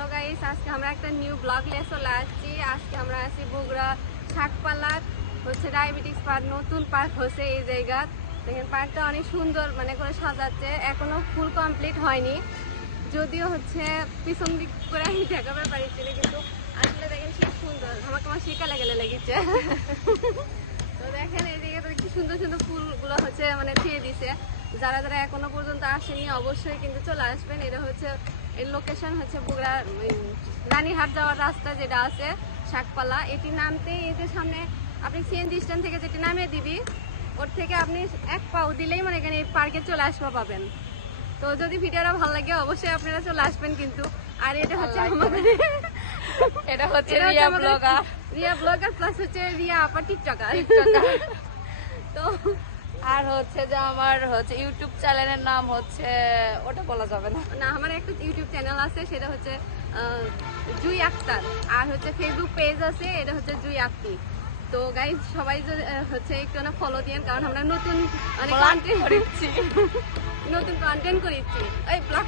Hello guys, আজকে আমরা একটা নিউ ব্লগ নিয়ে চলে আসছি। আজকে আমরা আছি বগুড়া শাকপালা হচ্ছে ডায়াবেটিক্স পার্ক, নতুন পার্ক হচ্ছে এই জায়গা। দেখেন পার্কটা অনেক সুন্দর মানে করে সাজাচ্ছে, এখনো ফুল কমপ্লিট হয়নি, যদিও হচ্ছে পিছন দিক করে আমি দেখাবার পারছি না, কিন্তু আসলে দেখেন কি সুন্দর, আমাকে আমার শিকালে গেলে লেগেছে। তো দেখেন এই জায়গাতে কি সুন্দর সুন্দর ফুলগুলো হচ্ছে মানে থিয়ে দিছে। যারা যারা এখনো পর্যন্ত আসেনি অবশ্যই কিন্তু চলে আসবেন। এটা হচ্ছে এর লোকেশন হচ্ছে বগুড়া রানীহাট যাওয়ার রাস্তা যেটা আছে শাকপালা, এটি নামতে এই যে সামনে আপনি সিএনজি স্ট্যান্ড থেকে যেটি নামিয়ে দিবি, ওর থেকে আপনি এক পাও দিলেই মানে এখানে এই পার্কে চলে আসবা পাবেন। তো যদি ভিডিওটা ভালো লাগে অবশ্যই আপনারা চলে আসবেন কিন্তু। আর এটা হচ্ছে আমাদের এটা হচ্ছে Riya blogger, Riya blogger plus হচ্ছে রিয়া আপা টিকটকার। তো আর হচ্ছে যে আমার হচ্ছে ইউটিউব চ্যানেলের নাম হচ্ছে, ওটা বলা যাবে না। না, আমার একটা ইউটিউব চ্যানেল আছে, সেটা হচ্ছে জুই আক্তার। আর হচ্ছে ফেসবুক পেজ আছে, এটা হচ্ছে জুই আক্তি। তো গাইজ সবাই হচ্ছে একটু না ফলো দিয়েন, কারণ আমরা নতুন মানে কন্টেন্ট করেছি, নতুন কন্টেন্ট করেছি। এই ব্লগ